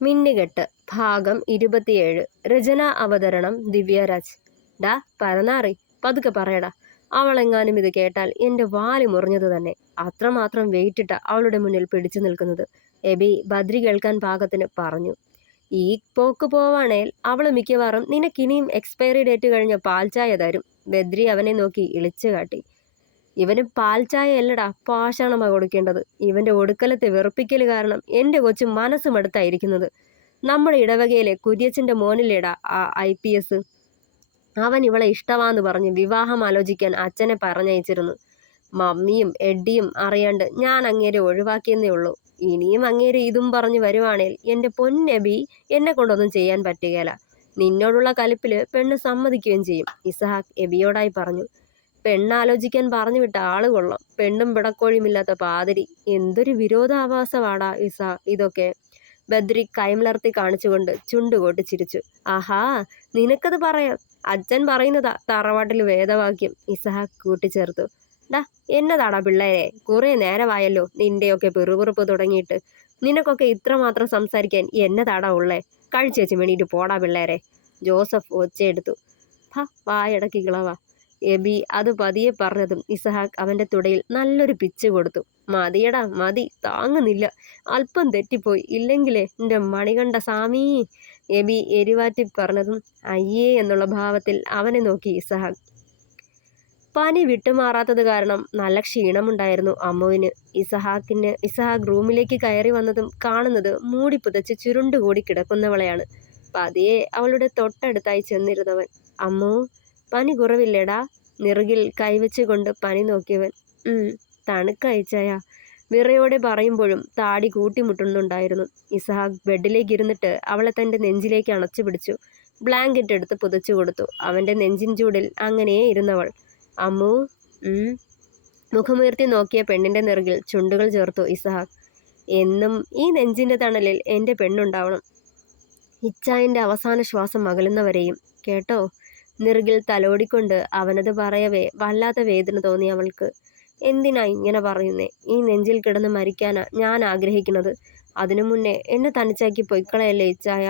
മിന്നുകെട്ട് ഭാഗം 27. രചന അവതരണം ദിവ്യരാജ്. ഡാ പരനാറി, പതുക്കെ പറയടാ. അവളെങ്ങാനും ഇത് കേട്ടാൽ എൻ്റെ വാല് മുറിഞ്ഞത് തന്നെ. അത്രമാത്രം വെയിറ്റിട്ട അവളുടെ മുന്നിൽ പിടിച്ചു നിൽക്കുന്നത്. എബി ബദ്രി കേൾക്കാൻ പാകത്തിന് പറഞ്ഞു. ഈ പോക്ക് പോവാണേൽ അവള് മിക്കവാറും നിനക്കിനിയും എക്സ്പയറി ഡേറ്റ് കഴിഞ്ഞ പാൽച്ചായ തരും. ബദ്രി അവനെ നോക്കി ഇളിച്ചു കാട്ടി. ഇവന് പാൽച്ചായ അല്ലടാ, പാഷാണമാ കൊടുക്കേണ്ടത്. ഇവന്റെ ഒടുക്കലത്തെ വെറുപ്പിക്കൽ കാരണം എൻ്റെ കൊച്ചു മനസ്സ് മടുത്തായിരിക്കുന്നത്. നമ്മുടെ ഇടവകയിലെ കുര്യച്ചൻ്റെ മോനില്ലേടാ ആ IPS. അവൻ ഇവളെ ഇഷ്ടമാന്ന് പറഞ്ഞ് വിവാഹം ആലോചിക്കാൻ അച്ഛനെ പറഞ്ഞയച്ചിരുന്നു. മമ്മിയും എഡ്ഡിയും അറിയാണ്ട് ഞാൻ അങ്ങേരെ ഒഴിവാക്കിയെന്നേ ഉള്ളൂ. ഇനിയും അങ്ങേരെ ഇതും പറഞ്ഞു വരുവാണേൽ എൻ്റെ പൊന്നബി, എന്നെ കൊണ്ടൊന്നും ചെയ്യാൻ പറ്റുകയില്ല. നിന്നോടുള്ള കലിപ്പില് പെണ്ണ് സമ്മതിക്കുകയും ചെയ്യും. ഇസഹാക്ക് എബിയോടായി പറഞ്ഞു. പെണ്ണാലോചിക്കാൻ പറഞ്ഞു വിട്ട ആള് കൊള്ളാം. പെണ്ണും പിടക്കോഴിയുമില്ലാത്ത പാതിരി. എന്തൊരു വിരോധാഭാസവാടാ ഇതൊക്കെ. ബദ്രി കൈമലർത്തി കാണിച്ചുകൊണ്ട് ചുണ്ടുകൊട്ടി ചിരിച്ചു. ആഹാ, നിനക്കത് പറയാം. അച്ഛൻ പറയുന്നതാ തറവാട്ടിൽ വേദവാക്യം. ഇസഹാക്ക് കൂട്ടിച്ചേർത്തു. ഡാ എന്നതാടാ പിള്ളേരെ, കുറെ നേരമായല്ലോ നിന്റെയൊക്കെ പിറുപിറുപ്പ് തുടങ്ങിയിട്ട്. നിനക്കൊക്കെ ഇത്രമാത്രം സംസാരിക്കാൻ എന്നതാടാ ഉള്ളേ? കഴിച്ചേച്ച് വേണിയിട്ട് പോടാ പിള്ളേരെ. ജോസഫ് ഒച്ചയെടുത്തു. വായടക്കി കിളവാ. എബി അത് പതിയെ പറഞ്ഞതും ഇസഹാക്ക് അവന്റെ തുടയിൽ നല്ലൊരു പിച്ച് കൊടുത്തു. മതിയടാ മതി, താങ്ങുന്നില്ല. അല്പം തെറ്റിപ്പോയി. ഇല്ലെങ്കിലേ എൻ്റെ മണികണ്ഠ സാമീ. എബി എരിവാറ്റി പറഞ്ഞതും അയ്യേ എന്നുള്ള ഭാവത്തിൽ അവനെ നോക്കി ഇസഹാക്ക്. പനി വിട്ടുമാറാത്തത് കാരണം നല്ല ക്ഷീണമുണ്ടായിരുന്നു അമ്മുവിന്. ഇസഹാക്ക് റൂമിലേക്ക് കയറി വന്നതും കാണുന്നത് മൂടി പുതച്ച് ചുരുണ്ടുകൂടി കിടക്കുന്നവളെയാണ്. പതിയെ അവളുടെ തൊട്ടടുത്തായി ചെന്നിരുന്നവൻ. അമ്മു, പനി കുറവില്ലേടാ? നിറുകിൽ കൈവച്ചുകൊണ്ട് പനി നോക്കിയവൻ. തണുക്കയച്ചായ, വിറയോടെ പറയുമ്പോഴും താടി കൂട്ടിമുട്ടുന്നുണ്ടായിരുന്നു. ഇസഹാക്ക് ബെഡിലേക്ക് ഇരുന്നിട്ട് അവളെ തൻ്റെ നെഞ്ചിലേക്ക് അണച്ചു പിടിച്ചു. ബ്ലാങ്കറ്റ് എടുത്ത് പുതച്ചു കൊടുത്തു. അവൻ്റെ നെഞ്ചിൻ ചൂടിൽ അങ്ങനെ ഇരുന്നവൾ. അമ്മു. മുഖമുയർത്തി നോക്കിയ പെണ്ണിൻ്റെ നെറുകിൽ ചുണ്ടുകൾ ചേർത്തു ഇസഹാക്ക്. എന്നും ഈ നെഞ്ചിൻ്റെ തണലിൽ എൻ്റെ പെണ്ണുണ്ടാവണം. ഇച്ചായൻ്റെ അവസാന ശ്വാസം അകലുന്നവരെയും. കേട്ടോ? നെറുകിൽ തലോടിക്കൊണ്ട് അവനത് പറയവേ വല്ലാത്ത വേദന തോന്നി അവൾക്ക്. എന്തിനാ ഇങ്ങനെ പറയുന്നേ? ഈ നെഞ്ചിൽ കിടന്ന് മരിക്കാനാ ഞാൻ ആഗ്രഹിക്കുന്നത്. അതിനു മുന്നേ എന്നെ തനിച്ചാക്കി പൊയ്ക്കളയല്ലേ ഇച്ചായ.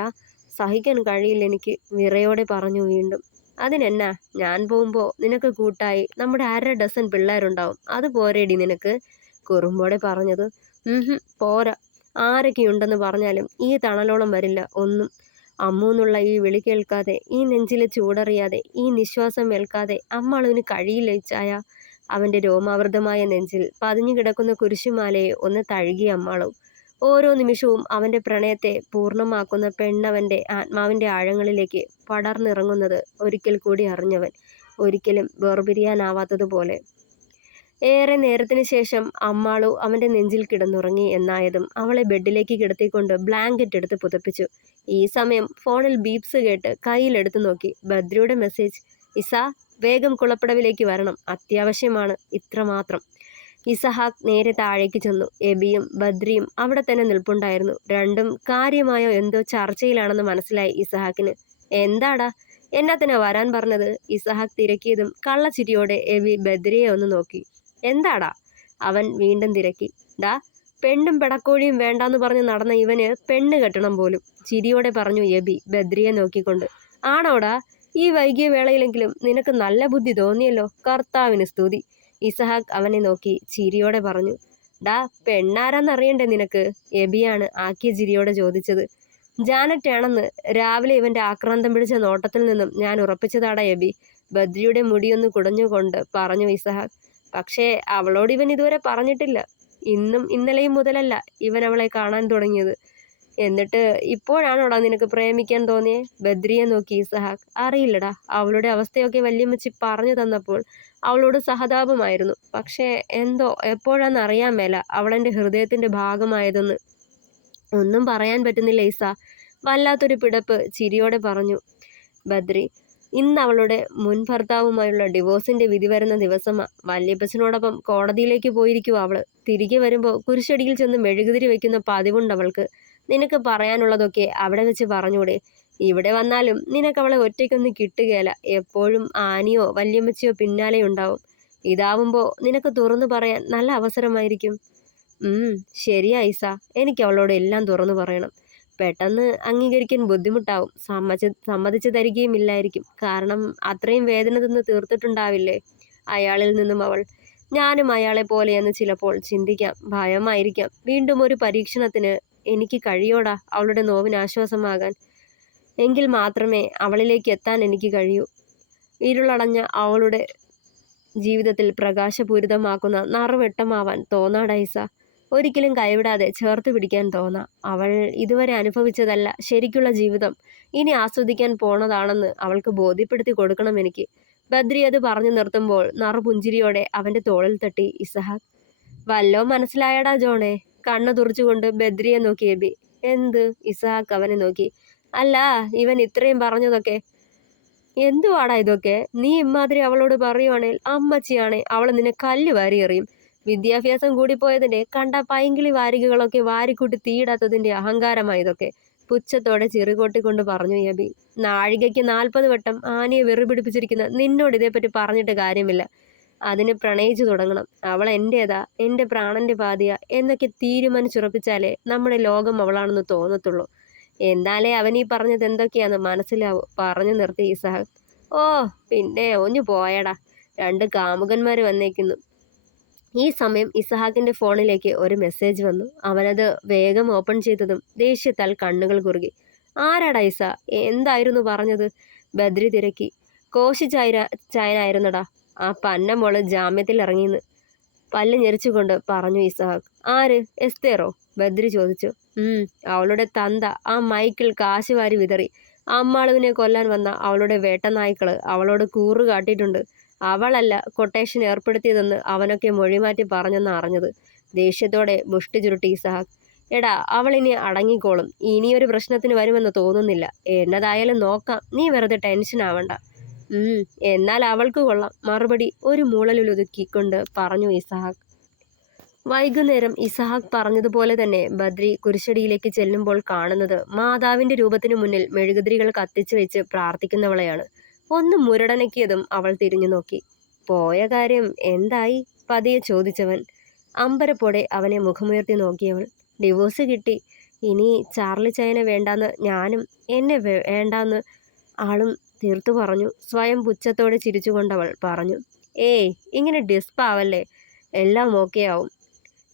സഹിക്കാൻ കഴിയില്ല എനിക്ക്, വിറയോടെ പറഞ്ഞു വീണ്ടും. അതിനെന്നാ, ഞാൻ പോകുമ്പോൾ നിനക്ക് കൂട്ടായി നമ്മുടെ 1/2 ഡസൻ പിള്ളേരുണ്ടാവും. അത് പോരേടി നിനക്ക്? കുറുമ്പോടെ പറഞ്ഞത്. പോരാ. ആരൊക്കെയുണ്ടെന്ന് പറഞ്ഞാലും ഈ തണലോളം വരില്ല ഒന്നും. അമ്മൂന്നുള്ള ഈ വിളി കേൾക്കാതെ, ഈ നെഞ്ചിലെ ചൂടറിയാതെ, ഈ നിശ്വാസം ഏൽക്കാതെ അമ്മാളുവിന് കഴിയില്ല ഇച്ചായ. അവൻ്റെ രോമാവൃതമായ നെഞ്ചിൽ പതിഞ്ഞു കിടക്കുന്ന കുരിശുമാലയെ ഒന്ന് തഴുകി അമ്മാളു. ഓരോ നിമിഷവും അവൻ്റെ പ്രണയത്തെ പൂർണ്ണമാക്കുന്ന പെണ്ണവൻ്റെ ആത്മാവിൻ്റെ ആഴങ്ങളിലേക്ക് പടർന്നിറങ്ങുന്നത് ഒരിക്കൽ കൂടി അറിഞ്ഞവൻ, ഒരിക്കലും വേർപിരിയാനാവാത്തതുപോലെ. ഏറെ നേരത്തിന് ശേഷം അമ്മാളു അവൻ്റെ നെഞ്ചിൽ കിടന്നുറങ്ങി എന്നായതും അവളെ ബെഡിലേക്ക് കിടത്തിക്കൊണ്ട് ബ്ലാങ്കറ്റ് എടുത്ത് പുതപ്പിച്ചു. ഈ സമയം ഫോണിൽ ബീപ്സ് കേട്ട് കയ്യിലെടുത്തു നോക്കി. ബദ്രിയുടെ മെസ്സേജ്. ഇസാ, വേഗം കുളപ്പടവിലേക്ക് വരണം, അത്യാവശ്യമാണ്. ഇത്രമാത്രം. ഇസഹാക്ക് നേരെ താഴേക്ക് ചെന്നു. എബിയും ബദ്രിയും അവിടെ തന്നെ നിൽപ്പുണ്ടായിരുന്നു. രണ്ടും കാര്യമായ എന്തോ ചർച്ചയിലാണെന്ന് മനസ്സിലായി ഇസഹാക്കിന്. എന്താടാ, എന്നാത്തിനാ വരാൻ പറഞ്ഞത്? ഇസഹാക്ക് തിരക്കിയതും കള്ളച്ചിരിയോടെ എബി ബദ്രിയെ ഒന്ന് നോക്കി. എന്താടാ? അവൻ വീണ്ടും തിരക്കി. ഡാ, പെണ്ണും പെടക്കോഴിയും വേണ്ടാന്ന് പറഞ്ഞ് നടന്ന ഇവന് പെണ്ണ് കെട്ടണം പോലും. ചിരിയോടെ പറഞ്ഞു എബി ബദ്രിയെ നോക്കിക്കൊണ്ട്. ആണോടാ? ഈ വൈകിയ വേളയിലെങ്കിലും നിനക്ക് നല്ല ബുദ്ധി തോന്നിയല്ലോ. കർത്താവിന് സ്തുതി. ഇസഹാക്ക് അവനെ നോക്കി ചിരിയോടെ പറഞ്ഞു. ഡാ, പെണ്ണാരാന്നറിയണ്ടേ നിനക്ക്? എബിയാണ് ആക്കിയ ചിരിയോടെ ചോദിച്ചത്. ജാനറ്റ് ആണെന്ന് രാവിലെ ഇവൻ്റെ ആക്രാന്തം പിടിച്ച നോട്ടത്തിൽ നിന്നും ഞാൻ ഉറപ്പിച്ചതാടാ എബി. ബദ്രിയുടെ മുടിയൊന്ന് കുടഞ്ഞുകൊണ്ട് പറഞ്ഞു ഇസഹാക്ക്. പക്ഷേ അവളോട് ഇവൻ ഇതുവരെ പറഞ്ഞിട്ടില്ല. ഇന്നും ഇന്നലെയും മുതലല്ല ഇവൻ അവളെ കാണാൻ തുടങ്ങിയത്. എന്നിട്ട് ഇപ്പോഴാണോടാ നിനക്ക് പ്രേമിക്കാൻ തോന്നിയേ? ബദ്രിയെ നോക്കി ഇസഹാക്ക്. അറിയില്ലടാ, അവളുടെ അവസ്ഥയൊക്കെ വല്യമ്മച്ചി പറഞ്ഞു തന്നപ്പോൾ അവളോട് സഹതാപമായിരുന്നു. പക്ഷേ എന്തോ എപ്പോഴാന്ന് അറിയാൻ മേല അവളെൻ്റെ ഹൃദയത്തിൻ്റെ ഭാഗമായതെന്ന്. ഒന്നും പറയാൻ പറ്റുന്നില്ല ഇസ. വല്ലാത്തൊരു പിടപ്പ് ചിരിയോടെ പറഞ്ഞു ബദ്രി. ഇന്ന് അവളുടെ മുൻ ഭർത്താവുമായുള്ള ഡിവോഴ്സിന്റെ വിധി വരുന്ന ദിവസമാ. വല്യപ്പച്ചനോടൊപ്പം കോടതിയിലേക്ക് പോയിരിക്കുക അവള്. തിരികെ വരുമ്പോൾ കുരിശടിയിൽ ചെന്ന് മെഴുകുതിരി വെക്കുന്ന പതിവുണ്ട് അവൾക്ക്. നിനക്ക് പറയാനുള്ളതൊക്കെ അവിടെ വെച്ച് പറഞ്ഞൂടെ? ഇവിടെ വന്നാലും നിനക്കവളെ ഒറ്റയ്ക്കൊന്നും കിട്ടുകയില്ല. എപ്പോഴും ആനിയോ വല്യമ്മച്ചിയോ പിന്നാലെ ഉണ്ടാവും. ഇതാവുമ്പോൾ നിനക്ക് തുറന്നു പറയാൻ നല്ല അവസരമായിരിക്കും. ശരിയാ ഇസ, എനിക്ക് അവളോട് എല്ലാം തുറന്നു പറയണം. പെട്ടെന്ന് അംഗീകരിക്കാൻ ബുദ്ധിമുട്ടാവും. സമ്മതിച്ചു തരികയുമില്ലായിരിക്കും. കാരണം അത്രയും വേദന തിന്ന് തീർത്തിട്ടുണ്ടാവില്ലേ അയാളിൽ നിന്നും അവൾ. ഞാനും അയാളെ പോലെയെന്ന് ചിലപ്പോൾ ചിന്തിക്കാം. ഭയമായിരിക്കാം. വീണ്ടും ഒരു പരീക്ഷണത്തിന് എനിക്ക് കഴിയോടാ അവളുടെ നോവിന് ആശ്വാസമാകാൻ. എങ്കിൽ മാത്രമേ അവളിലേക്ക് എത്താൻ എനിക്ക് കഴിയൂ. ഇരുളടഞ്ഞ അവളുടെ ജീവിതത്തിൽ പ്രകാശപൂരിതമാക്കുന്ന നറുവെട്ടമാവാൻ തോന്നാടാ ഇസ. ഒരിക്കലും കൈവിടാതെ ചേർത്ത് പിടിക്കാൻ തോന്നാം. അവൾ ഇതുവരെ അനുഭവിച്ചതല്ല ശരിക്കുള്ള ജീവിതം. ഇനി ആസ്വദിക്കാൻ പോണതാണെന്ന് അവൾക്ക് ബോധ്യപ്പെടുത്തി കൊടുക്കണം എനിക്ക്. ബദ്രി അത് പറഞ്ഞു നിർത്തുമ്പോൾ നറുപുഞ്ചിരിയോടെ അവന്റെ തോളിൽ തട്ടി ഇസഹാക്ക്. വല്ലോ മനസ്സിലായടാ ജോണേ? കണ്ണു തുറച്ചുകൊണ്ട് ബദ്രിയെ നോക്കി എബി. എന്ത്? ഇസഹാക്ക് അവനെ നോക്കി. അല്ല, ഇവൻ ഇത്രയും പറഞ്ഞതൊക്കെ എന്തുവാടാ ഇതൊക്കെ? നീ ഇമ്മാതിരി അവളോട് പറയുവാണേൽ അമ്മച്ചിയാണേ അവൾ നിന്നെ കല്ല് വാരി എറിയും. വിദ്യാഭ്യാസം കൂടിപ്പോയതിന്റെ കണ്ട പൈങ്കിളി വാരികകളൊക്കെ വാരിക്കൂട്ടി തീയിടാത്തതിന്റെ അഹങ്കാരമായതൊക്കെ. പുച്ഛത്തോടെ ചിറുകൊട്ടിക്കൊണ്ട് പറഞ്ഞു എബി. നാഴികയ്ക്ക് 40 വട്ടം ആനയെ വെറി പിടിപ്പിച്ചിരിക്കുന്ന നിന്നോട് ഇതേപ്പറ്റി പറഞ്ഞിട്ട് കാര്യമില്ല. അതിന് പ്രണയിച്ചു തുടങ്ങണം. അവൾ എന്റേതാ, എന്റെ പ്രാണന്റെ പാതിയ എന്നൊക്കെ തീരുമാനിച്ചുറപ്പിച്ചാലേ നമ്മുടെ ലോകം അവളാണെന്ന് തോന്നത്തുള്ളൂ. എന്നാലേ അവൻ ഈ പറഞ്ഞത് എന്തൊക്കെയാന്ന് മനസ്സിലാവൂ. പറഞ്ഞു നിർത്തി ഇസഹാക്ക്. ഓ പിന്നെ ഒഞ്ഞു പോയടാ, 2 കാമുകന്മാർ വന്നേക്കുന്നു. ഈ സമയം ഇസഹാക്കിന്റെ ഫോണിലേക്ക് ഒരു മെസ്സേജ് വന്നു. അവനത് വേഗം ഓപ്പൺ ചെയ്തതും ദേഷ്യത്താൽ കണ്ണുകൾ കുറുകി. ആരാടാ ഇസ? എന്തായിരുന്നു പറഞ്ഞത്? ബദ്രി തിരക്കി. കോശി ചായനായിരുന്നടാ. ആ പന്ന മോള് ജാമ്യത്തിൽ ഇറങ്ങിന്ന് പല്ല് ഞെരിച്ചുകൊണ്ട് പറഞ്ഞു ഇസഹാക്ക്. ആര്? എസ്തേറോ? ബദ്രി ചോദിച്ചു. അവളുടെ തന്ത ആ മൈക്കിൾ കാശ് വാരി വിതറി. അമ്മാളുവിനെ കൊല്ലാൻ വന്ന അവളുടെ വേട്ടനായ്ക്കള് അവളോട് കൂറ് കാട്ടിയിട്ടുണ്ട്. അവളല്ല കൊട്ടേഷൻ ഏർപ്പെടുത്തിയതെന്ന് അവനൊക്കെ മൊഴിമാറ്റി പറഞ്ഞെന്ന് അറിഞ്ഞത്. ദേഷ്യത്തോടെ മുഷ്ടി ചുരുട്ടി ഇസഹാക്ക്. എടാ, അവളിനി അടങ്ങിക്കോളും. ഇനിയൊരു പ്രശ്നത്തിന് വരുമെന്ന് തോന്നുന്നില്ല. എന്നതായാലും നോക്കാം. നീ വെറുതെ ടെൻഷൻ ആവണ്ട. എന്നാൽ അവൾക്ക് കൊള്ളാം. മറുപടി ഒരു മൂളലിലൊതുക്കിക്കൊണ്ട് പറഞ്ഞു ഇസഹാക്ക്. വൈകുന്നേരം ഇസഹാക്ക് പറഞ്ഞതുപോലെ തന്നെ ബദ്രി കുരിശടിയിലേക്ക് ചെല്ലുമ്പോൾ കാണുന്നത് മാതാവിന്റെ രൂപത്തിനു മുന്നിൽ മെഴുകുതിരികൾ കത്തിച്ചു വെച്ച് പ്രാർത്ഥിക്കുന്നവളെയാണ്. ഒന്ന് മുരടനക്കിയതും അവൾ തിരിഞ്ഞു നോക്കി. പോയ കാര്യം എന്തായി? പതിയെ ചോദിച്ചവൻ. അമ്പരപ്പോടെ അവനെ മുഖമുയർത്തി നോക്കിയവൾ. ഡിവോഴ്സ് കിട്ടി. ഇനി ചാർലി ചായനെ വേണ്ടാന്ന് ഞാനും, എന്നെ വേണ്ടാന്ന് ആളും തീർത്തു പറഞ്ഞു. സ്വയം പുച്ഛത്തോടെ ചിരിച്ചുകൊണ്ടവൾ പറഞ്ഞു. ഏയ്, ഇങ്ങനെ ഡിസ്പാവല്ലേ. എല്ലാം ഓക്കെ ആവും.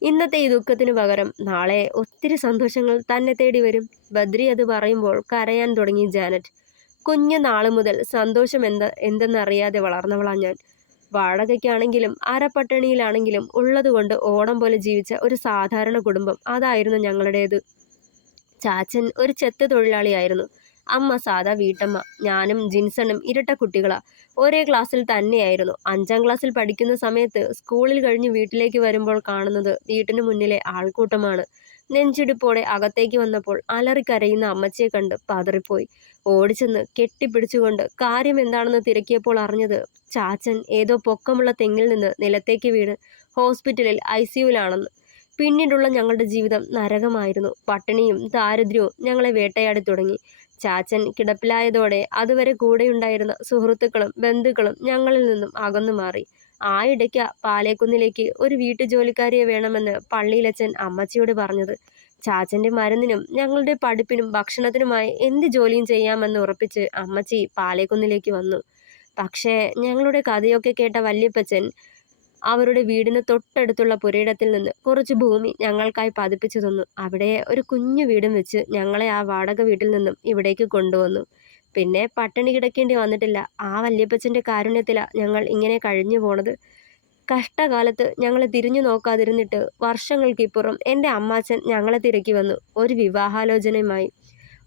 ഇന്നത്തെ ഈ ദുഃഖത്തിനു പകരം നാളെ ഒത്തിരി സന്തോഷങ്ങൾ തന്നെ തേടി വരും. ബദ്രി അത് പറയുമ്പോൾ കരയാൻ തുടങ്ങി ജാനറ്റ്. കുഞ്ഞു നാളു മുതൽ സന്തോഷം എന്തെന്നറിയാതെ വളർന്നവളാ ഞാൻ. വാടകയ്ക്കാണെങ്കിലും അരപ്പട്ടിണിയിലാണെങ്കിലും ഉള്ളതുകൊണ്ട് ഓണം പോലെ ജീവിച്ച ഒരു സാധാരണ കുടുംബം അതായിരുന്നു ഞങ്ങളുടേത്. ചാച്ചൻ ഒരു ചെത്ത് തൊഴിലാളിയായിരുന്നു. അമ്മ സാധാ വീട്ടമ്മ. ഞാനും ജിൻസണും ഇരട്ട കുട്ടികളാ. ഒരേ ക്ലാസ്സിൽ തന്നെയായിരുന്നു. 5ാം ക്ലാസ്സിൽ പഠിക്കുന്ന സമയത്ത് സ്കൂളിൽ കഴിഞ്ഞ് വീട്ടിലേക്ക് വരുമ്പോൾ കാണുന്നത് വീട്ടിന് മുന്നിലെ ആൾക്കൂട്ടമാണ്. നെഞ്ചിടിപ്പോടെ അകത്തേക്ക് വന്നപ്പോൾ അലറിക്കരയുന്ന അമ്മച്ചിയെ കണ്ട് പതറിപ്പോയി. ഓടിച്ചെന്ന് കെട്ടിപ്പിടിച്ചുകൊണ്ട് കാര്യം എന്താണെന്ന് തിരക്കിയപ്പോൾ അറിഞ്ഞത് ചാച്ചൻ ഏതോ പൊക്കമുള്ള തെങ്ങിൽ നിന്ന് നിലത്തേക്ക് വീണ് ഹോസ്പിറ്റലിൽ ICUവിലാണെന്ന്. പിന്നീടുള്ള ഞങ്ങളുടെ ജീവിതം നരകമായിരുന്നു. പട്ടിണിയും ദാരിദ്ര്യവും ഞങ്ങളെ വേട്ടയാടി തുടങ്ങി. ചാച്ചൻ കിടപ്പിലായതോടെ അതുവരെ കൂടെയുണ്ടായിരുന്ന സുഹൃത്തുക്കളും ബന്ധുക്കളും ഞങ്ങളിൽ നിന്നും അകന്നു മാറി. ആ ഇടയ്ക്ക പാലേക്കുന്നിലേക്ക് ഒരു വീട്ടുജോലിക്കാരിയെ വേണമെന്ന് പള്ളിയിലച്ചൻ അമ്മച്ചിയോട് പറഞ്ഞത്. ചാച്ചന്റെ മരുന്നിനും ഞങ്ങളുടെ പഠിപ്പിനും ഭക്ഷണത്തിനുമായി എന്ത് ജോലിയും ചെയ്യാമെന്ന് ഉറപ്പിച്ച് അമ്മച്ചി പാലേക്കുന്നിലേക്ക് വന്നു. പക്ഷേ ഞങ്ങളുടെ കഥയൊക്കെ കേട്ട വല്യപ്പച്ചൻ അവരുടെ വീടിന് തൊട്ടടുത്തുള്ള പുരയിടത്തിൽ നിന്ന് കുറച്ച് ഭൂമി ഞങ്ങൾക്കായി പതിപ്പിച്ചു തന്നു. അവിടെ ഒരു കുഞ്ഞു വീടും വെച്ച് ഞങ്ങളെ ആ വാടക വീട്ടിൽ നിന്നും ഇവിടേക്ക് കൊണ്ടുവന്നു. പിന്നെ പട്ടിണി കിടക്കേണ്ടി വന്നിട്ടില്ല. ആ വല്യപ്പച്ചൻ്റെ കാരുണ്യത്തിലാണ് ഞങ്ങൾ ഇങ്ങനെ കഴിഞ്ഞു പോണത്. കഷ്ടകാലത്ത് ഞങ്ങളെ തിരിഞ്ഞു നോക്കാതിരുന്നിട്ട് വർഷങ്ങൾക്കിപ്പുറം എൻ്റെ അമ്മാച്ചൻ ഞങ്ങളെ തിരക്കി വന്നു ഒരു വിവാഹാലോചനയുമായി.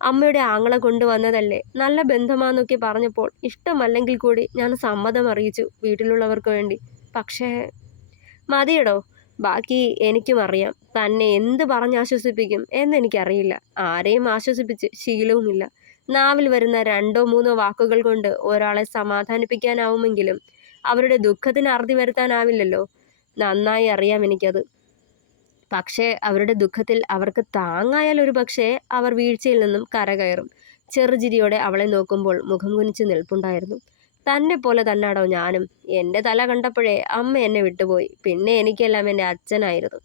അമ്മയുടെ ആങ്ങള കൊണ്ടുവന്നതല്ലേ, നല്ല ബന്ധമാന്നൊക്കെ പറഞ്ഞപ്പോൾ ഇഷ്ടമല്ലെങ്കിൽ കൂടി ഞാൻ സമ്മതം അറിയിച്ചു വീട്ടിലുള്ളവർക്ക് വേണ്ടി. പക്ഷേ മതിയടോ, ബാക്കി എനിക്കും അറിയാം. തന്നെ എന്ത് പറഞ്ഞാശ്വസിപ്പിക്കും എന്നെനിക്കറിയില്ല. ആരെയും ആശ്വസിപ്പിച്ച് ശീലവുമില്ല. നാവിൽ വരുന്ന 2-3 വാക്കുകൾ കൊണ്ട് ഒരാളെ സമാധാനിപ്പിക്കാനാവുമെങ്കിലും അവരുടെ ദുഃഖത്തിന് അറുതി വരുത്താനാവില്ലല്ലോ. നന്നായി അറിയാം എനിക്കത്. പക്ഷേ അവരുടെ ദുഃഖത്തിൽ അവർക്ക് താങ്ങായാൽ ഒരു പക്ഷേ അവർ വീഴ്ചയിൽ നിന്നും കരകയറും. ചെറുചിരിയോടെ അവളെ നോക്കുമ്പോൾ മുഖം കുനിച്ച് നിൽപ്പുണ്ടായിരുന്നു. തന്നെ പോലെ തന്നാടോ ഞാനും. എൻ്റെ തല കണ്ടപ്പോഴേ അമ്മ എന്നെ വിട്ടുപോയി. പിന്നെ എനിക്കെല്ലാം എൻ്റെ അച്ഛനായിരുന്നു.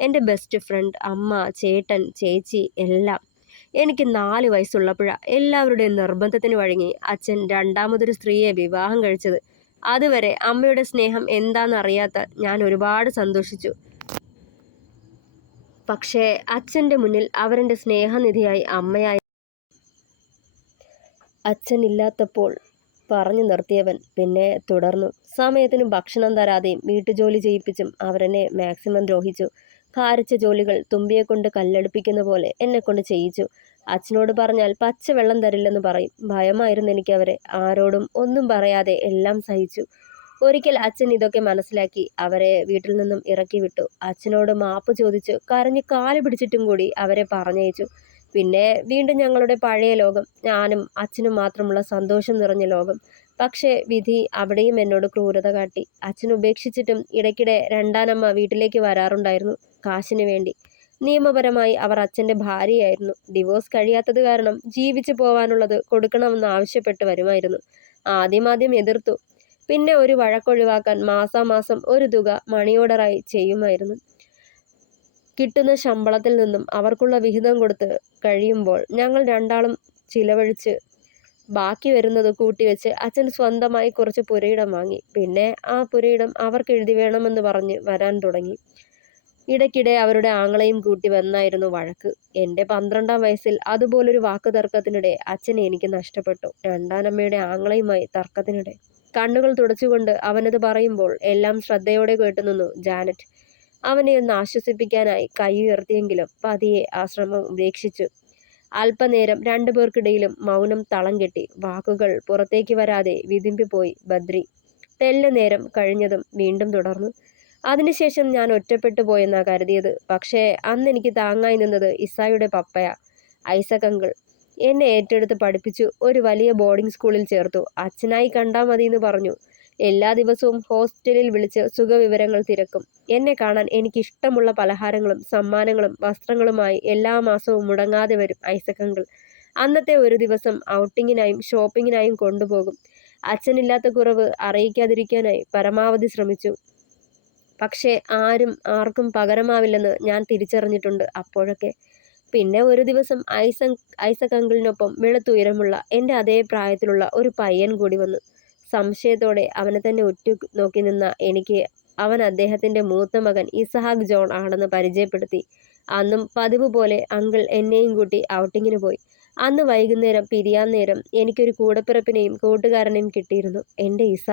എൻ്റെ ബെസ്റ്റ് ഫ്രണ്ട്, അമ്മ, ചേട്ടൻ, ചേച്ചി എല്ലാം. എനിക്ക് 4 വയസ്സുള്ളപ്പോഴാ എല്ലാവരുടെയും നിർബന്ധത്തിന് വഴങ്ങി അച്ഛൻ രണ്ടാമതൊരു സ്ത്രീയെ വിവാഹം കഴിച്ചത്. അതുവരെ അമ്മയുടെ സ്നേഹം എന്താണെന്നറിയാത്ത ഞാൻ ഒരുപാട് സന്തോഷിച്ചു. പക്ഷേ അച്ഛൻ്റെ മുന്നിൽ അവരെൻ്റെ സ്നേഹനിധിയായി അമ്മയായി. അച്ഛനില്ലാത്തപ്പോൾ പറഞ്ഞു നിർത്തിയവൻ പിന്നെ തുടർന്നു. സമയത്തിന് ഭക്ഷണം തരാതെയും വീട്ടുജോലി ചെയ്യിപ്പിച്ചും അവരെന്നെ മാക്സിമം ദ്രോഹിച്ചു. ഭാരിച്ച ജോലികൾ തുമ്പിയെക്കൊണ്ട് കല്ലെടുപ്പിക്കുന്ന പോലെ എന്നെക്കൊണ്ട് ചെയ്യിച്ചു. അച്ഛനോട് പറഞ്ഞാൽ പച്ചവെള്ളം തരില്ലെന്ന് പറയും. ഭയമായിരുന്നു എനിക്കവരെ. ആരോടും ഒന്നും പറയാതെ എല്ലാം സഹിച്ചു. ഒരിക്കൽ അച്ഛൻ ഇതൊക്കെ മനസ്സിലാക്കി അവരെ വീട്ടിൽ നിന്നും ഇറക്കി വിട്ടു. അച്ഛനോട് മാപ്പ് ചോദിച്ചു കരഞ്ഞ് കാല് പിടിച്ചിട്ടും കൂടി അവരെ പറഞ്ഞയച്ചു. പിന്നെ വീണ്ടും ഞങ്ങളുടെ പഴയ ലോകം, ഞാനും അച്ഛനും മാത്രമുള്ള സന്തോഷം നിറഞ്ഞ ലോകം. പക്ഷേ വിധി അവിടെയും എന്നോട് ക്രൂരത കാട്ടി. അച്ഛൻ ഉപേക്ഷിച്ചിട്ടും ഇടയ്ക്കിടെ രണ്ടാനമ്മ വീട്ടിലേക്ക് വരാറുണ്ടായിരുന്നു, കാശിന് വേണ്ടി. നിയമപരമായി അവർ അച്ഛൻ്റെ ഭാര്യയായിരുന്നു. ഡിവോഴ്സ് കഴിയാത്തത് കാരണം ജീവിച്ചു പോവാനുള്ളത് കൊടുക്കണമെന്ന് ആവശ്യപ്പെട്ട് വരുമായിരുന്നു. ആദ്യം എതിർത്തു. പിന്നെ ഒരു വഴക്കൊഴിവാക്കാൻ മാസാമാസം ഒരു തുക മണി ഓർഡറായി ചെയ്യുമായിരുന്നു. കിട്ടുന്ന ശമ്പളത്തിൽ നിന്നും അവർക്കുള്ള വിഹിതം കൊടുത്ത് കഴിയുമ്പോൾ ഞങ്ങൾ രണ്ടാളും ചിലവഴിച്ച് ബാക്കി വരുന്നത് കൂട്ടിവെച്ച് അച്ഛൻ സ്വന്തമായി കുറച്ച് പുരയിടം വാങ്ങി. പിന്നെ ആ പുരയിടം അവർക്ക് എഴുതി വേണമെന്ന് പറഞ്ഞ് വരാൻ തുടങ്ങി. ഇടയ്ക്കിടെ അവരുടെ ആങ്ങളെയും കൂട്ടി വന്നായിരുന്നു വഴക്ക്. എൻ്റെ 12ാം വയസ്സിൽ അതുപോലൊരു വാക്ക് തർക്കത്തിനിടെ അച്ഛനെ എനിക്ക് നഷ്ടപ്പെട്ടു. രണ്ടാനമ്മയുടെ ആങ്ങളെയുമായി തർക്കത്തിനിടെ. കണ്ണുകൾ തുടച്ചുകൊണ്ട് അവനത് പറയുമ്പോൾ എല്ലാം ശ്രദ്ധയോടെ കേട്ടുനിന്നു ജാനറ്റ്. അവനെ ഒന്ന് ആശ്വസിപ്പിക്കാനായി കൈ ഉയർത്തിയെങ്കിലും പതിയെ ആ ശ്രമം ഉപേക്ഷിച്ചു. അല്പനേരം രണ്ടുപേർക്കിടയിലും മൗനം തളം കെട്ടി. വാക്കുകൾ പുറത്തേക്ക് വരാതെ വിതുമ്പിപ്പോയി ബദ്രി. തെല്ല് നേരം കഴിഞ്ഞതും വീണ്ടും തുടർന്നു. അതിനുശേഷം ഞാൻ ഒറ്റപ്പെട്ടു പോയെന്നാ കരുതിയത്. പക്ഷേ അന്ന് എനിക്ക് താങ്ങായി നിന്നത് ഇസായുടെ പപ്പയാ, ഐസക് അങ്കിൾ. എന്നെ ഏറ്റെടുത്ത് പഠിപ്പിച്ചു. ഒരു വലിയ ബോർഡിംഗ് സ്കൂളിൽ ചേർത്തു. അച്ഛനായി കണ്ടാൽ മതിയെന്ന് പറഞ്ഞു. എല്ലാ ദിവസവും ഹോസ്റ്റലിൽ വിളിച്ച് സുഖവിവരങ്ങൾ തിരക്കും. എന്നെ കാണാൻ എനിക്കിഷ്ടമുള്ള പലഹാരങ്ങളും സമ്മാനങ്ങളും വസ്ത്രങ്ങളുമായി എല്ലാ മാസവും മുടങ്ങാതെ വരും ഐസക് അങ്കിൾ. അന്നത്തെ ഒരു ദിവസം ഔട്ടിങ്ങിനായും ഷോപ്പിങ്ങിനായും കൊണ്ടുപോകും. അച്ഛനില്ലാത്ത കുറവ് അറിയിക്കാതിരിക്കാനായി പരമാവധി ശ്രമിച്ചു. പക്ഷേ ആർക്കും പകരമാവില്ലെന്ന് ഞാൻ തിരിച്ചറിഞ്ഞിട്ടുണ്ട് അപ്പോഴൊക്കെ. പിന്നെ ഒരു ദിവസം ഐസക് അങ്കിളിനൊപ്പം വെളുത്തുയരമുള്ള എൻ്റെ അതേ പ്രായത്തിലുള്ള ഒരു പയ്യൻ കൂടി വന്നു. സംശയത്തോടെ അവനെ തന്നെ ഉറ്റു നോക്കി നിന്ന എനിക്ക് അവൻ അദ്ദേഹത്തിൻ്റെ മൂത്ത മകൻ ഇസഹാക്ക് ജോൺ ആണെന്ന് പരിചയപ്പെടുത്തി. അന്നും പതിവ് പോലെ അങ്കിൾ എന്നെയും കൂട്ടി ഔട്ടിങ്ങിന് പോയി. അന്ന് വൈകുന്നേരം പിരിയാൻ നേരം എനിക്കൊരു കൂടപ്പിറപ്പിനെയും കൂട്ടുകാരനെയും കിട്ടിയിരുന്നു. എൻ്റെ ഇസ.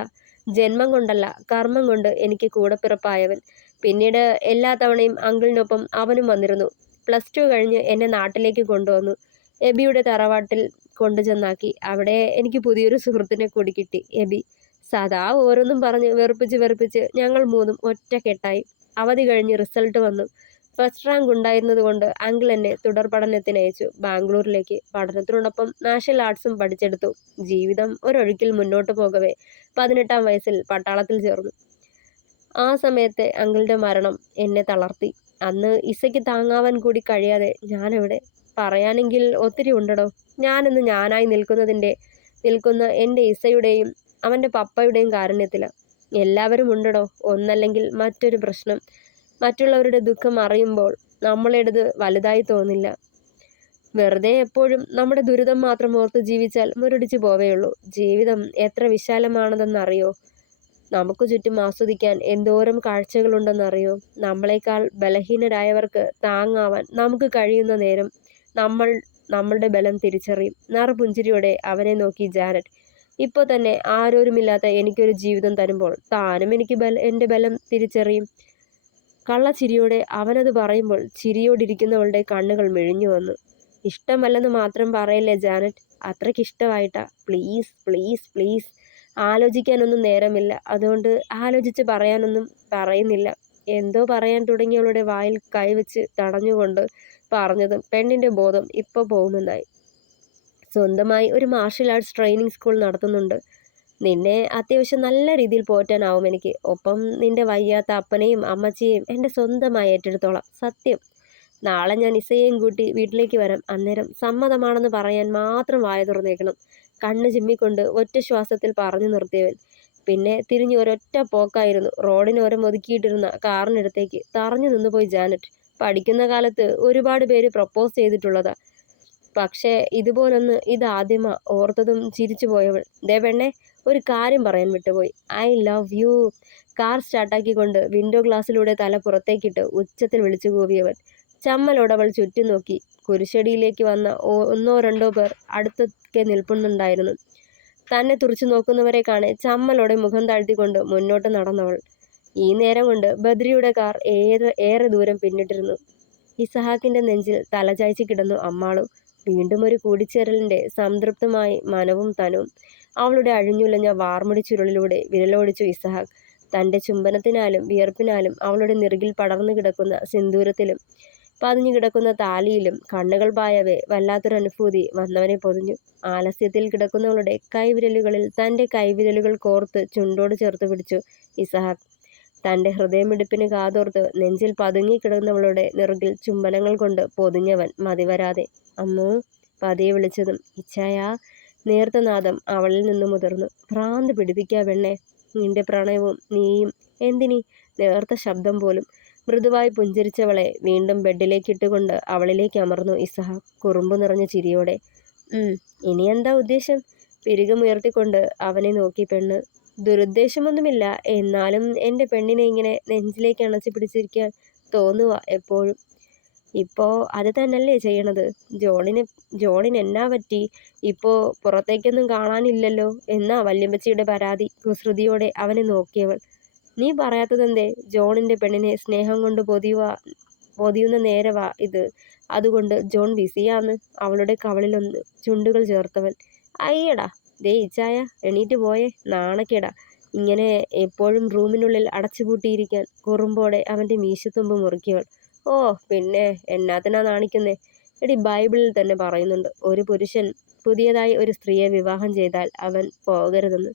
ജന്മം കൊണ്ടല്ല, കർമ്മം കൊണ്ട് എനിക്ക് കൂടപ്പിറപ്പായവൻ. പിന്നീട് എല്ലാ തവണയും അങ്കിളിനൊപ്പം അവനും വന്നിരുന്നു. +2 കഴിഞ്ഞ് എന്നെ നാട്ടിലേക്ക് കൊണ്ടുവന്നു. എബിയുടെ തറവാട്ടിൽ കൊണ്ടുചെന്നാക്കി. അവിടെ എനിക്ക് പുതിയൊരു സുഹൃത്തിനെ കൂടി കിട്ടി, എബി. സദാ ഓരോന്നും പറഞ്ഞ് വെറുപ്പിച്ച് ഞങ്ങൾ മൂന്നും ഒറ്റക്കെട്ടായി. അവധി കഴിഞ്ഞ് റിസൾട്ട് വന്നു. ഫസ്റ്റ് റാങ്ക് ഉണ്ടായിരുന്നതുകൊണ്ട് അങ്കിൾ എന്നെ തുടർ പഠനത്തിനയച്ചു ബാംഗ്ലൂരിലേക്ക്. പഠനത്തിനോടൊപ്പം മാർഷൽ ആർട്സും പഠിച്ചെടുത്തു. ജീവിതം ഒരൊഴുക്കിൽ മുന്നോട്ട് പോകവേ 18ാം വയസ്സിൽ പട്ടാളത്തിൽ ചേർന്നു. ആ സമയത്തെ അങ്കിളുടെ മരണം എന്നെ തളർത്തി. അന്ന് ഇസയ്ക്ക് താങ്ങാവാൻ കൂടി കഴിയാതെ ഞാനെവിടെ. പറയാനെങ്കിൽ ഒത്തിരി ഉണ്ടടോ. ഞാനിന്ന് ഞാനായി നിൽക്കുന്ന എൻ്റെ ഇസയുടെയും അവൻ്റെ പപ്പയുടെയും കാരുണ്യത്തിലാണ്. എല്ലാവരും ഉണ്ടടോ ഒന്നല്ലെങ്കിൽ മറ്റൊരു പ്രശ്നം. മറ്റുള്ളവരുടെ ദുഃഖം അറിയുമ്പോൾ നമ്മളെടുത് വലുതായി തോന്നില്ല. വെറുതെ എപ്പോഴും നമ്മുടെ ദുരിതം മാത്രം ഓർത്ത് ജീവിച്ചാൽ മുരടിച്ചു പോവേയുള്ളൂ. ജീവിതം എത്ര വിശാലമാണതെന്നറിയോ? നമുക്ക് ചുറ്റും ആസ്വദിക്കാൻ എന്തോരം കാഴ്ചകളുണ്ടെന്നറിയോ? നമ്മളെക്കാൾ ബലഹീനരായവർക്ക് താങ്ങാവാൻ നമുക്ക് കഴിയുന്ന നേരം നമ്മളുടെ ബലം തിരിച്ചറിയും. നറുപുഞ്ചിരിയോടെ അവനെ നോക്കി ജാനറ്റ്. ഇപ്പോൾ തന്നെ ആരോരുമില്ലാത്ത എനിക്കൊരു ജീവിതം തരുമ്പോൾ താനും എനിക്ക് എൻ്റെ ബലം തിരിച്ചറിയും. കള്ളച്ചിരിയോടെ അവനത് പറയുമ്പോൾ ചിരിയോടിരിക്കുന്നവളുടെ കണ്ണുകൾ മിഴിഞ്ഞു വന്നു. ഇഷ്ടമല്ലെന്ന് മാത്രം പറയല്ലേ ജാനറ്റ്. അത്രയ്ക്കിഷ്ടമായിട്ടാ. Please please please. ആലോചിക്കാനൊന്നും നേരമില്ല. അതുകൊണ്ട് ആലോചിച്ച് പറയാനൊന്നും പറയുന്നില്ല. എന്തോ പറയാൻ തുടങ്ങിയവളുടെ വായിൽ കൈവച്ച് തടഞ്ഞുകൊണ്ട് പറഞ്ഞതും പെണ്ണിൻ്റെ ബോധം ഇപ്പോൾ പോകുമെന്നായി. സ്വന്തമായി ഒരു മാർഷൽ ആർട്സ് ട്രെയിനിങ് സ്കൂൾ നടത്തുന്നുണ്ട്. നിന്നെ അത്യാവശ്യം നല്ല രീതിയിൽ പോറ്റാനാവും എനിക്ക്. ഒപ്പം നിന്റെ വയ്യാത്ത അപ്പനെയും അമ്മച്ചിയെയും എൻ്റെ സ്വന്തമായി ഏറ്റെടുത്തോളാം. സത്യം. നാളെ ഞാൻ ഇസയെയും കൂട്ടി വീട്ടിലേക്ക് വരാം. അന്നേരം സമ്മതമാണെന്ന് പറയാൻ മാത്രം വായ തുറന്നേക്കണം. കണ്ണ് ചിമ്മിക്കൊണ്ട് ഒറ്റ ശ്വാസത്തിൽ പറഞ്ഞു നിർത്തിയവൻ. പിന്നെ തിരിഞ്ഞ് ഒരൊറ്റ പോക്കായിരുന്നു റോഡിനോരം ഒതുക്കിയിട്ടിരുന്ന കാറിനടുത്തേക്ക്. തറഞ്ഞു നിന്നുപോയി ജാനറ്റ്. പഠിക്കുന്ന കാലത്ത് ഒരുപാട് പേര് പ്രപ്പോസ് ചെയ്തിട്ടുള്ളതാ. പക്ഷേ ഇതുപോലൊന്ന് ഇതാദ്യമാ ഓർത്തതും ചിരിച്ചു പോയവൾ. ദേ പെണ്ണെ, ഒരു കാര്യം പറയാൻ വിട്ടുപോയി. I love you. കാർ സ്റ്റാർട്ടാക്കിക്കൊണ്ട് വിൻഡോ ഗ്ലാസ്സിലൂടെ തല പുറത്തേക്കിട്ട് ഉച്ചത്തിൽ വിളിച്ചു കൂവിയവൻ. ചമ്മലോടവൾ ചുറ്റും നോക്കി. കുരിശടിയിലേക്ക് വന്ന ഒന്നോ രണ്ടോ പേർ അടുത്തൊക്കെ നിൽപ്പുന്നുണ്ടായിരുന്നു. തന്നെ തുറിച്ചു നോക്കുന്നവരെ കാണെ ചമ്മലോടെ മുഖം താഴ്ത്തിക്കൊണ്ട് മുന്നോട്ട് നടന്നവൾ. ഈ നേരം കൊണ്ട് ബദ്രിയുടെ കാർ ഏറെ ദൂരം പിന്നിട്ടിരുന്നു. ഇസഹാക്കിന്റെ നെഞ്ചിൽ തലചായ്ച്ച് കിടന്നു അമ്മാളു. വീണ്ടും ഒരു കൂടിച്ചേരലിന്റെ സംതൃപ്തമായി മനവും തനുവും. അവളുടെ അഴിഞ്ഞുലഞ്ഞ വാർമുടി ചുരുളിലൂടെ വിരലോടിച്ചു ഇസഹാക്ക്. തന്റെ ചുംബനത്തിനാലും വിയർപ്പിനാലും അവളുടെ നെറുകിൽ പടർന്നു കിടക്കുന്ന സിന്ദൂരത്തിലും പതിഞ്ഞു കിടക്കുന്ന താലിയിലും കണ്ണുകൾ പായവേ വല്ലാത്തൊരനുഭൂതി വന്നവനെ പൊതിഞ്ഞു. ആലസ്യത്തിൽ കിടക്കുന്നവളുടെ കൈവിരലുകളിൽ തന്റെ കൈവിരലുകൾ കോർത്ത് ചുണ്ടോട് ചേർത്ത് പിടിച്ചു ഇസഹാക്ക്. തന്റെ ഹൃദയമിടിപ്പിന് കാതോർത്ത് നെഞ്ചിൽ പതുങ്ങിക്കിടന്നവളുടെ നെറുകിൽ ചുംബനങ്ങൾ കൊണ്ട് പൊതിഞ്ഞവൻ മതിവരാതെ. അമ്മോ, പതിയെ വിളിച്ചതും ഇച്ഛായ നേർത്ത നാദം അവളിൽ നിന്നു മുതിർന്നു. ഭ്രാന്ത് പിടിപ്പിക്കാ പെണ്ണെ, നിന്റെ പ്രണയവും നീയും. എന്തിനീ നേർത്ത ശബ്ദം പോലും. മൃദുവായി പുഞ്ചിരിച്ചവളെ വീണ്ടും ബെഡിലേക്കിട്ടുകൊണ്ട് അവളിലേക്ക് അമർന്നു ഇസഹാക്ക് കുറുമ്പു നിറഞ്ഞ ചിരിയോടെ. ഇനി എന്താ ഉദ്ദേശം? പിരികമുയർത്തിക്കൊണ്ട് അവനെ നോക്കി പെണ്ണ്. ദുരുദ്ദേശമൊന്നുമില്ല, എന്നാലും എൻ്റെ പെണ്ണിനെ ഇങ്ങനെ നെഞ്ചിലേക്ക് അണച്ചു പിടിച്ചിരിക്കാൻ തോന്നുക എപ്പോഴും. ഇപ്പോ അത് തന്നല്ലേ ചെയ്യണത്? ജോണിന് എന്നാ പറ്റി? ഇപ്പോ പുറത്തേക്കൊന്നും കാണാനില്ലല്ലോ എന്നാ വല്യമ്മച്ചിയുടെ പരാതി. കുസൃതിയോടെ അവനെ നോക്കിയവൾ. നീ പറയാത്തതെന്തേ? ജോണിന്റെ പെണ്ണിനെ സ്നേഹം കൊണ്ട് പൊതിയുന്ന നേരവാ ഇത്. അതുകൊണ്ട് ജോൺ ബിസിയാന്ന്. അവളുടെ കവളിലൊന്ന് ചുണ്ടുകൾ ചേർത്തവൻ. അയ്യടാ, ദേ ഇച്ചായ, എണീറ്റ് പോയേ, നാണക്കേടാ ഇങ്ങനെ എപ്പോഴും റൂമിനുള്ളിൽ അടച്ചുപൂട്ടിയിരിക്കാൻ. കുറുമ്പോടെ അവന്റെ മീശത്തുമ്പ് മുറുക്കിയവൾ. ഓ പിന്നെ, എന്നാത്തിനാ നാണിക്കുന്നേ? എടി, ബൈബിളിൽ തന്നെ പറയുന്നുണ്ട്, ഒരു പുരുഷൻ പുതിയതായി ഒരു സ്ത്രീയെ വിവാഹം ചെയ്താൽ അവൻ പോകരുതെന്ന്.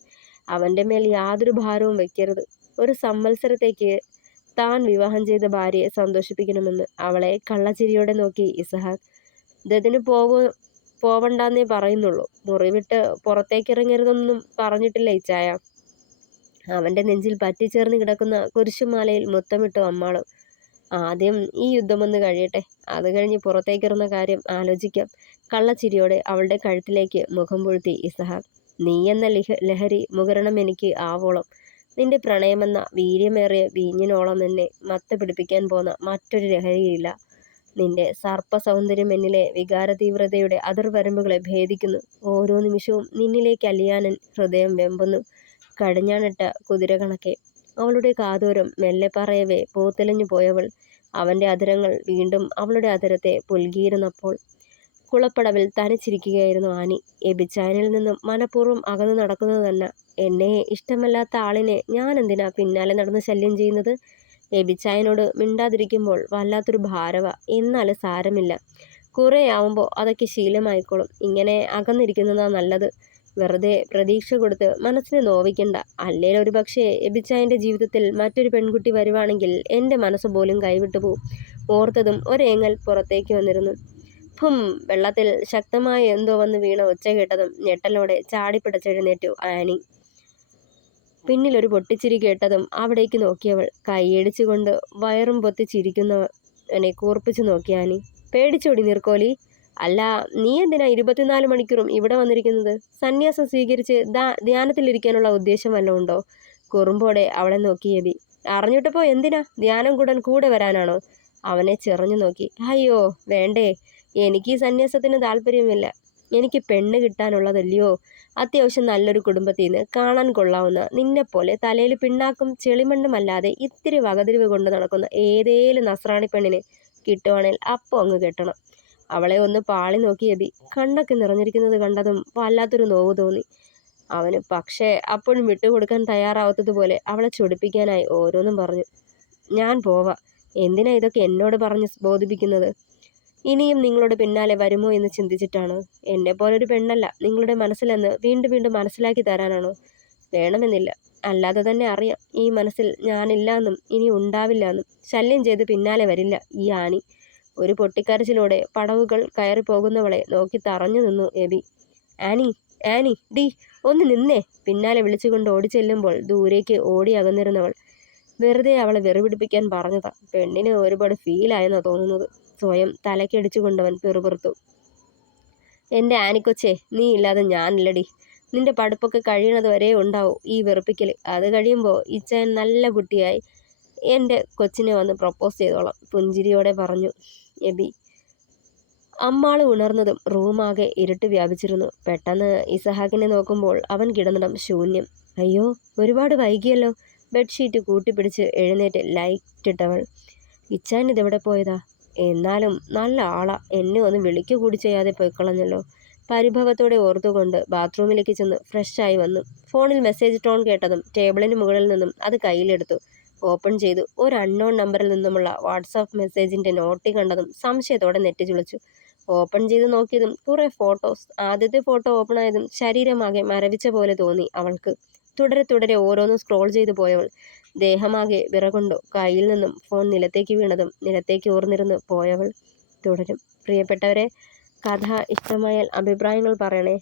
അവന്റെ മേൽ യാതൊരു ഭാരവും വെക്കരുത്. ഒരു സംവത്സരത്തേക്ക് താൻ വിവാഹം ചെയ്ത ഭാര്യയെ സന്തോഷിപ്പിക്കണമെന്ന്. അവളെ കള്ളച്ചിരിയോടെ നോക്കി ഇസഹാക്ക്. ദതിന് പോവണ്ടെന്നേ പറയുന്നുള്ളൂ. മുറിവിട്ട് പുറത്തേക്കിറങ്ങരുതെന്നും പറഞ്ഞിട്ടില്ല ഇച്ചായ. അവന്റെ നെഞ്ചിൽ പറ്റിച്ചേർന്ന് കിടക്കുന്ന കുരിശുമാലയിൽ മുത്തമിട്ടു അമ്മാളും. ആദ്യം ഈ യുദ്ധമൊന്ന് കഴിയട്ടെ, അത് കഴിഞ്ഞ് പുറത്തേക്കിറങ്ങുന്ന കാര്യം ആലോചിക്കാം. കള്ളച്ചിരിയോടെ അവളുടെ കഴുത്തിലേക്ക് മുഖം പൊഴുത്തി ഇസഹാക്ക്. നീ എന്ന ലഹരി മുകരണം എനിക്ക് ആവോളം. നിന്റെ പ്രണയമെന്ന വീര്യമേറിയ വീഞ്ഞിനോളം എന്നെ മത്ത് പിടിപ്പിക്കാൻ പോന്ന മറ്റൊരു ലഹരിയില്ല. നിന്റെ സർപ്പ സൗന്ദര്യം എന്നിലെ വികാര തീവ്രതയുടെ അതിർവരമ്പുകളെ ഭേദിക്കുന്നു. ഓരോ നിമിഷവും നിന്നിലേക്ക് അലിയാനൻ ഹൃദയം വെമ്പുന്നു, കടിഞ്ഞാണിട്ട കുതിര കണക്കെ. അവളുടെ കാതോരം മെല്ലെ പറയവേ പൂത്തെളിഞ്ഞു പോയവൾ. അവന്റെ അധരങ്ങൾ വീണ്ടും അവളുടെ അധരത്തെ പുൽകിയിരുന്നപ്പോൾ. കുളപ്പടവിൽ തനിച്ചിരിക്കുകയായിരുന്നു ആനി. എബിച്ചായനിൽ നിന്നും മനഃപൂർവ്വം അകന്നു നടക്കുന്നത് തന്നെ. എന്നെ ഇഷ്ടമല്ലാത്ത ആളിനെ ഞാൻ എന്തിനാ പിന്നാലെ നടന്ന് ശല്യം ചെയ്യുന്നത്? എബിച്ചായനോട് മിണ്ടാതിരിക്കുമ്പോൾ വല്ലാത്തൊരു ഭാരവ. എന്നാലും സാരമില്ല, കുറേ ആവുമ്പോൾ അതൊക്കെ ശീലമായിക്കോളും. ഇങ്ങനെ അകന്നിരിക്കുന്നതാ നല്ലത്. വെറുതെ പ്രതീക്ഷ കൊടുത്ത് മനസ്സിനെ നോവിക്കണ്ട. അല്ലേൽ ഒരു പക്ഷേ എബിച്ചായന്റെ ജീവിതത്തിൽ മറ്റൊരു പെൺകുട്ടി വരുവാണെങ്കിൽ എൻ്റെ മനസ്സ് പോലും കൈവിട്ടു പോവും. ഓർത്തതും ഒരേങ്ങൽ പുറത്തേക്ക് വന്നിരുന്നു. വെള്ളത്തിൽ ശക്തമായ എന്തോ വന്ന് വീണ ഒച്ച കേട്ടതും ഞെട്ടലോടെ ചാടിപ്പിടച്ചെഴുന്നേറ്റു ആനി. പിന്നിലൊരു പൊട്ടിച്ചിരി കേട്ടതും അവിടേക്ക് നോക്കിയവൾ. കൈയടിച്ചുകൊണ്ട് വയറും പൊത്തി ചിരിക്കുന്നവനെ കൂർപ്പിച്ചു നോക്കി ആനി. പേടിച്ചോടി നീർക്കോലി? അല്ല, നീ എന്തിനാ 24 മണിക്കൂറും ഇവിടെ വന്നിരിക്കുന്നത്? സന്യാസം സ്വീകരിച്ച് ധ്യാനത്തിലിരിക്കാനുള്ള ഉദ്ദേശം വല്ലതും ഉണ്ടോ? കുറുമ്പോടെ അവളെ നോക്കി എബി. അറിഞ്ഞിട്ടപ്പോ എന്തിനാ? ധ്യാനം കൂടെ വരാനാണോ? അവനെ ചെറിഞ്ഞു നോക്കി. അയ്യോ വേണ്ടേ, എനിക്ക് ഈ സന്യാസത്തിന് താല്പര്യമില്ല. എനിക്ക് പെണ്ണ് കിട്ടാനുള്ളതല്ലയോ. അത്യാവശ്യം നല്ലൊരു കുടുംബത്തിൽ നിന്ന് കാണാൻ കൊള്ളാവുന്ന, നിന്നെപ്പോലെ തലയിൽ പിണ്ണാക്കും ചെളിമണ്ണുമല്ലാതെ ഇത്തിരി വകതിരിവ് കൊണ്ട് നടക്കുന്ന ഏതേലും നസ്രാണി പെണ്ണിനെ കിട്ടുവാണെങ്കിൽ അപ്പോൾ അങ്ങ് കെട്ടണം. അവളെ ഒന്ന് പാളി നോക്കി എബി. കണ്ണൊക്കെ നിറഞ്ഞിരിക്കുന്നത് കണ്ടതും വല്ലാത്തൊരു നോവ് തോന്നി അവന്. പക്ഷേ അപ്പോഴും വിട്ടുകൊടുക്കാൻ തയ്യാറാവാത്തതുപോലെ അവളെ ചൊടിപ്പിക്കാനായി ഓരോന്നും പറഞ്ഞു. ഞാൻ പോവാ. എന്തിനാ ഇതൊക്കെ എന്നോട് പറഞ്ഞ് ബോധിപ്പിക്കുന്നത്? ഇനിയും നിങ്ങളുടെ പിന്നാലെ വരുമോ എന്ന് ചിന്തിച്ചിട്ടാണോ? എന്നെപ്പോലൊരു പെണ്ണല്ല നിങ്ങളുടെ മനസ്സിലെന്ന് വീണ്ടും വീണ്ടും മനസ്സിലാക്കി തരാനാണോ? വേണമെന്നില്ല. അല്ലാതെ തന്നെ അറിയാം ഈ മനസ്സിൽ ഞാനില്ലാന്നും ഇനി ഉണ്ടാവില്ലാന്നും. ശല്യം ചെയ്ത് പിന്നാലെ വരില്ല ഈ ആനി. ഒരു പൊട്ടിക്കരച്ചിലൂടെ പടവുകൾ കയറി പോകുന്നവളെ നോക്കി തറഞ്ഞു നിന്നു എബി. ആനി, ആനി, ഡി ഒന്ന് നിന്നേ! പിന്നാലെ വിളിച്ചുകൊണ്ട് ഓടിച്ചെല്ലുമ്പോൾ ദൂരേക്ക് ഓടി അകന്നിരുന്നവൾ. വെറുതെ അവളെ വെറുപിടിപ്പിക്കാൻ പറഞ്ഞതാ. പെണ്ണിന് ഒരുപാട് ഫീലായെന്നാ തോന്നുന്നത്. സ്വയം തലക്കടിച്ചുകൊണ്ടവൻ പിറുപിറുത്തു. എൻ്റെ ആനിക്കൊച്ചേ, നീ ഇല്ലാതെ ഞാനില്ലടി. നിന്റെ പഠിപ്പൊക്കെ കഴിയണത് വരെ ഉണ്ടാവും ഈ വെറുപ്പിക്കൽ. അത് കഴിയുമ്പോൾ ഇച്ചായൻ നല്ല കുട്ടിയായി എൻ്റെ കൊച്ചിനെ വന്ന് പ്രപ്പോസ് ചെയ്തോളാം, പുഞ്ചിരിയോടെ പറഞ്ഞു എബി. അമ്മാള് ഉണർന്നതും റൂമാകെ ഇരുട്ട് വ്യാപിച്ചിരുന്നു. പെട്ടെന്ന് ഇസഹാക്കിനെ നോക്കുമ്പോൾ അവൻ കിടന്നിടം ശൂന്യം. അയ്യോ, ഒരുപാട് വൈകിയല്ലോ. ബെഡ്ഷീറ്റ് കൂട്ടിപ്പിടിച്ച് എഴുന്നേറ്റ് ലൈറ്റിട്ടവൾ. ഇച്ചാൻ ഇതെവിടെ പോയതാ? എന്നാലും നല്ല ആളാ, എന്നെ ഒന്ന് വിളിക്കു കൂടി ചെയ്യാതെ പോയിക്കളഞ്ഞല്ലോ. പരിഭവത്തോടെ ഓർത്തുകൊണ്ട് ബാത്റൂമിലേക്ക് ചെന്ന് ഫ്രഷായി വന്നു. ഫോണിൽ മെസ്സേജ് ടോൺ കേട്ടതും ടേബിളിന് മുകളിൽ നിന്നും അത് കയ്യിലെടുത്തു. ഓപ്പൺ ചെയ്തു. ഒരു അൺനോൺ നമ്പറിൽ നിന്നുമുള്ള വാട്സാപ്പ് മെസ്സേജിന്റെ നോട്ടി കണ്ടതും സംശയത്തോടെ നെറ്റി ചുളിച്ചു. ഓപ്പൺ ചെയ്ത് നോക്കിയതും കുറെ ഫോട്ടോസ്. ആദ്യത്തെ ഫോട്ടോ ഓപ്പൺ ആയതും ശരീരമാകെ മരവിച്ച പോലെ തോന്നി അവൾക്ക്. തുടരെ തുടരെ ഓരോന്ന് സ്ക്രോൾ ചെയ്തു പോയവൾ ദേഹമാകെ വിറകൊണ്ടു. കയ്യിൽ നിന്നും ഫോൺ നിലത്തേക്ക് വീണതും നിലത്തേക്ക് ഊർന്നിരുന്ന് പോയവൾ. തുടരും. പ്രിയപ്പെട്ടവരെ, കഥ ഇഷ്ടമായാൽ അഭിപ്രായങ്ങൾ പറയണേ.